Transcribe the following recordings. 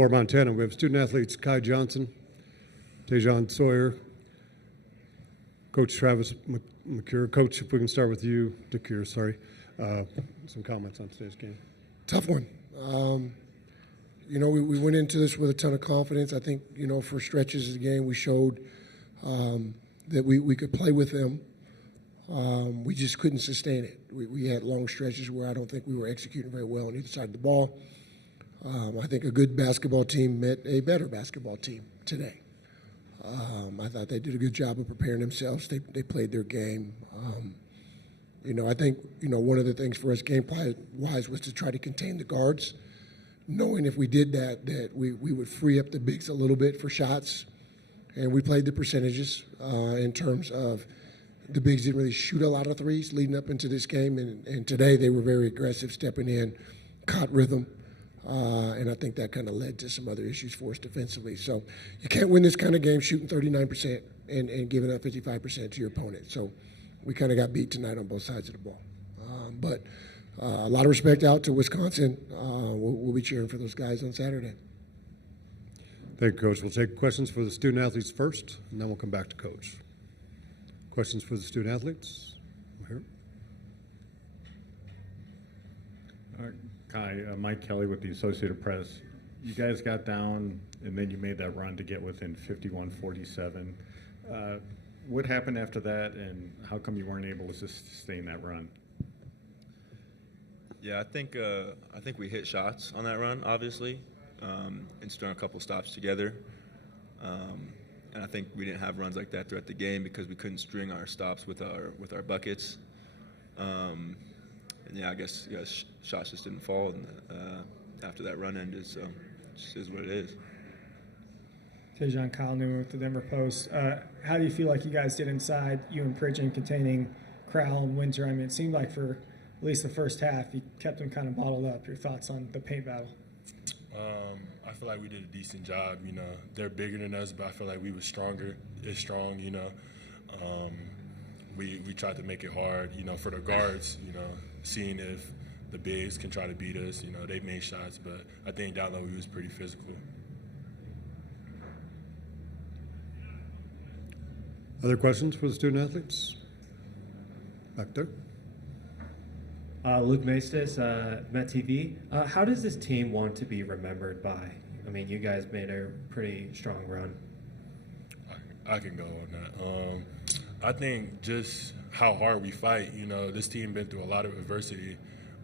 For Montana, we have student athletes Kai Johnson, Tejon Sawyer, Coach Travis McCure. Coach, if we can start with you, DeCuire, sorry. Some comments on today's game. Tough one. We went into this with a ton of confidence. I think, for stretches of the game, we showed that we could play with them. We just couldn't sustain it. We had long stretches where I don't think we were executing very well on either side of the ball. I think a good basketball team met a better basketball team today. I thought they did a good job of preparing themselves. They played their game. I think, one of the things for us game-wise was to try to contain the guards, knowing if we did that we would free up the bigs a little bit for shots. And we played the percentages in terms of the bigs didn't really shoot a lot of threes leading up into this game. And today they were very aggressive, stepping in, caught rhythm. And I think that kind of led to some other issues for us defensively. So you can't win this kind of game shooting 39% and giving up 55% to your opponent. So we kind of got beat tonight on both sides of the ball. But a lot of respect out to Wisconsin. We'll be cheering for those guys on Saturday. Thank you, Coach. We'll take questions for the student athletes first, and then we'll come back to Coach. Questions for the student athletes? Here. Kai, Mike Kelly with the Associated Press. You guys got down, and then you made that run to get within 51-47. What happened after that, and how come you weren't able to sustain that run? Yeah, I think we hit shots on that run, obviously, and strung a couple stops together. And I think we didn't have runs like that throughout the game because we couldn't string our stops with our buckets. And yeah, I guess shots just didn't fall, and after that run ended, so it just is what it is. Tejon, Kyle Newman with the Denver Post. How do you feel like you guys did inside, you and Pridgeon, containing Crowell and Winter? I mean, it seemed like for at least the first half, you kept them kind of bottled up. Your thoughts on the paint battle? I feel like we did a decent job. They're bigger than us, but I feel like we were strong. We tried to make it hard, for the guards, seeing if the bigs can try to beat us. They made shots, but I think down low we was pretty physical. Other questions for the student athletes? Back there. Luke Maestas, Met TV. How does this team want to be remembered by? I mean, you guys made a pretty strong run. I can go on that. I think just how hard we fight. This team been through a lot of adversity.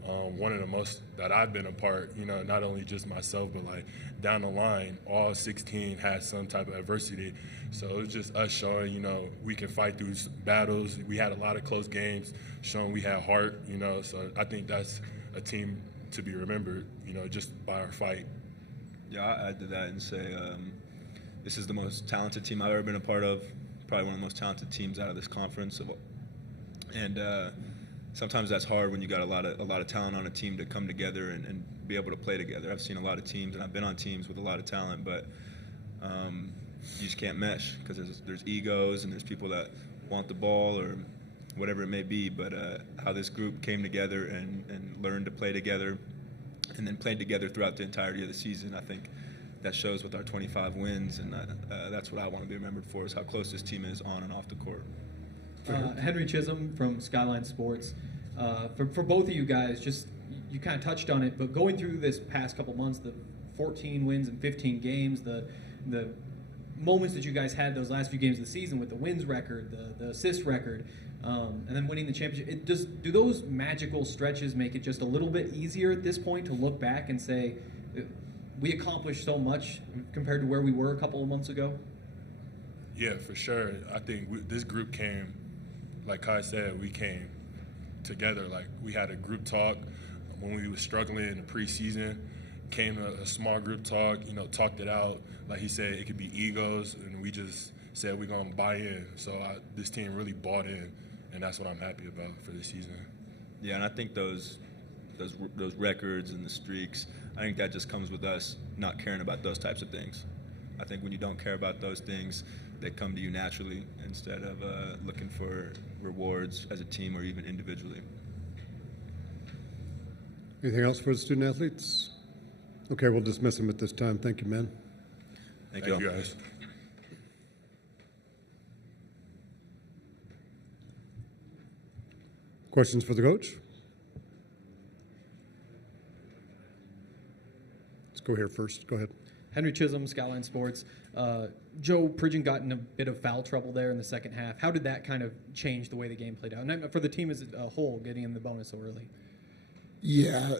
One of the most that I've been a part, not only just myself, but like down the line, all 16 had some type of adversity. So it was just us showing, we can fight through battles. We had a lot of close games, showing we had heart, So I think that's a team to be remembered, just by our fight. Yeah, I'll add to that and say this is the most talented team I've ever been a part of, probably one of the most talented teams out of this conference. And sometimes that's hard when you got a lot of talent on a team to come together and be able to play together. I've seen a lot of teams, and I've been on teams with a lot of talent, but you just can't mesh because there's egos and there's people that want the ball or whatever it may be. But how this group came together and learned to play together and then played together throughout the entirety of the season, I think that shows with our 25 wins, and that's what I want to be remembered for, is how close this team is on and off the court. Henry Chisholm from Skyline Sports. For both of you guys, just you kind of touched on it, but going through this past couple months, the 14 wins in 15 games, the moments that you guys had those last few games of the season with the wins record, the assist record, and then winning the championship, do those magical stretches make it just a little bit easier at this point to look back and say, we accomplished so much compared to where we were a couple of months ago? Yeah, for sure. I think this group came, like Kai said, we came together. Like, we had a group talk when we were struggling in the preseason. Came a small group talk, talked it out. Like he said, it could be egos, and we just said we're going to buy in. So this team really bought in, and that's what I'm happy about for this season. Yeah, and I think those records and the streaks, I think that just comes with us not caring about those types of things. I think when you don't care about those things, they come to you naturally instead of looking for rewards as a team or even individually. Anything else for the student athletes? Okay, we'll dismiss him at this time. Thank you, men. Thank Thank you you all. guys. Questions for the coach? Let's go here first. Go ahead. Henry Chisholm, Skyline Sports. Joe Pridgeon got in a bit of foul trouble there in the second half. How did that kind of change the way the game played out? And for the team as a whole, getting in the bonus so early. Yeah,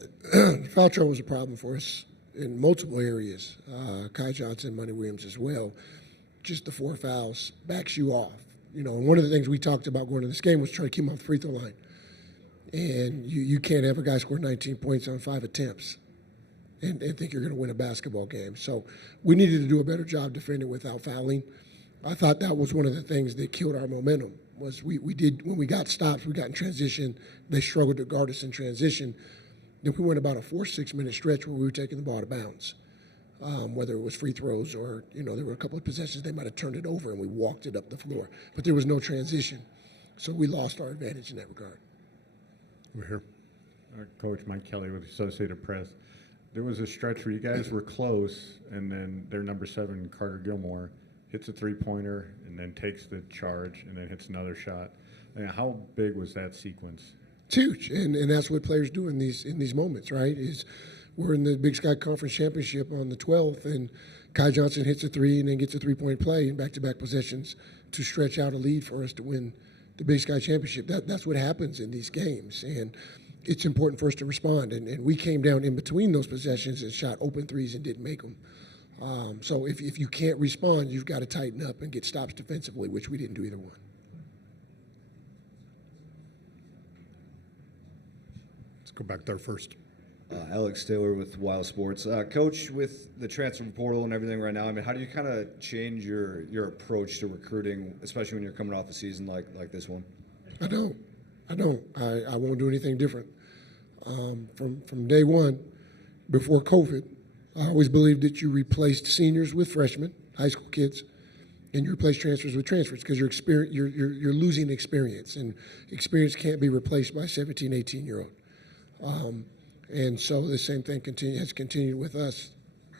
foul trouble was a problem for us in multiple areas. Kai Johnson, Money Williams as well. Just the 4 fouls backs you off. You know, and one of the things we talked about going to this game was trying to keep him off the free throw line. And you can't have a guy score 19 points on 5 attempts and think you're going to win a basketball game. So we needed to do a better job defending without fouling. I thought that was one of the things that killed our momentum. Was we did when we got stops, we got in transition. They struggled to guard us in transition. Then we went about a 4-6 minute stretch where we were taking the ball to bounds, whether it was free throws or there were a couple of possessions they might have turned it over and we walked it up the floor, but there was no transition, so we lost our advantage in that regard. We're here. Coach Mike Kelly with the Associated Press. There was a stretch where you guys were close, and then their number 7, Carter Gilmore, hits a three-pointer and then takes the charge and then hits another shot. And how big was that sequence? It's huge, and that's what players do in these moments, right? Is we're in the Big Sky Conference Championship on the 12th, and Kai Johnson hits a 3 and then gets a 3-point play in back-to-back possessions to stretch out a lead for us to win the Big Sky Championship. That's what happens in these games, and it's important for us to respond. And we came down in between those possessions and shot open threes and didn't make them. So if you can't respond, you've got to tighten up and get stops defensively, which we didn't do either one. Let's go back there first. Alex Taylor with Wild Sports. Coach, with the transfer portal and everything right now, I mean, how do you kind of change your approach to recruiting, especially when you're coming off a season like this one? I don't. I won't do anything different. From day one, before COVID, I always believed that you replaced seniors with freshmen, high school kids, and you replace transfers with transfers because you're losing experience, and experience can't be replaced by 17, 18-year-old. And so the same thing has continued with us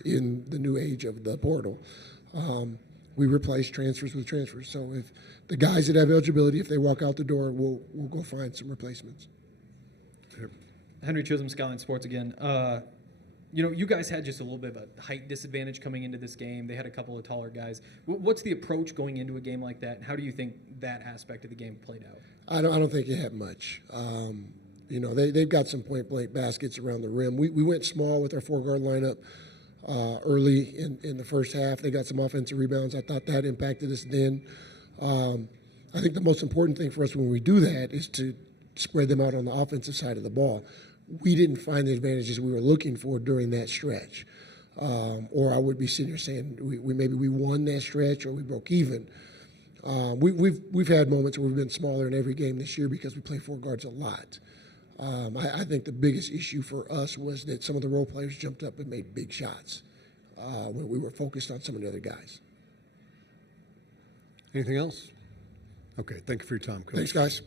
in the new age of the portal. We replace transfers with transfers. So if the guys that have eligibility, if they walk out the door, we'll go find some replacements. Henry Chisholm, Skyline Sports again. You guys had just a little bit of a height disadvantage coming into this game. They had a couple of taller guys. What's the approach going into a game like that, and how do you think that aspect of the game played out? I don't think it had much. They've got some point-blank baskets around the rim. We went small with our 4-guard lineup early in the first half. They got some offensive rebounds. I thought that impacted us then. I think the most important thing for us when we do that is to spread them out on the offensive side of the ball. We didn't find the advantages we were looking for during that stretch. Or I would be sitting here saying maybe we won that stretch or we broke even. We've had moments where we've been smaller in every game this year because we play 4 guards a lot. I think the biggest issue for us was that some of the role players jumped up and made big shots when we were focused on some of the other guys. Anything else? Okay, thank you for your time, Coach. Thanks, guys.